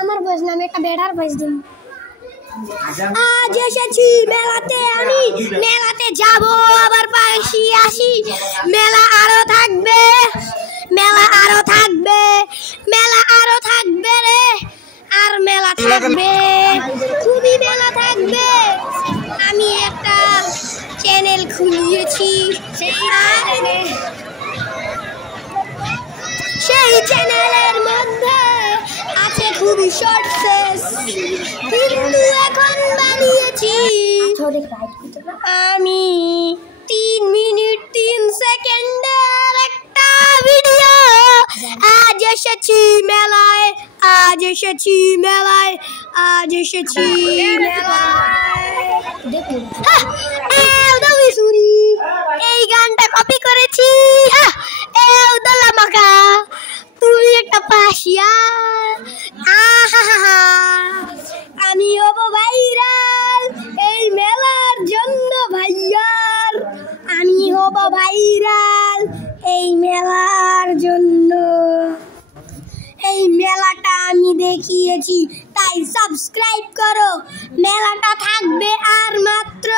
আমার বয়স নামে একটা বেড়ার বয়স দিন। আজ এসেছি মেলাতে, আমি মেলাতে যাব আবার পাশি আসি। মেলা আরো থাকবে, মেলা আরো থাকবে, মেলা আরো থাকবে রে, আর মেলা থাকবে, খুবই মেলা থাকবে। আমি একটা চ্যানেল খুলিয়েছি, সেই চ্যানেলের মধ্যে আছে খুবই শর্টস, কিন্তু এখন বানিয়েছি আমি 3 মিনিট 3 সেকেন্ডের একটা ভিডিও। আজ এসেছি মেলায়, আজ এসেছি মেলায়, আজ এসেছি এই গানটা কপি করেছি। তুমি একটা পাশিয়া, আমি হব ভাইরাল এই মেলার জন্য ভাইয়ার, আমি হব ভাইরাল এই মেলার জন্য। এই মেলাটা আমি দেখিয়েছি, তাই সাবস্ক্রাইব করো। মেলাটা থাকবে আর মাত্র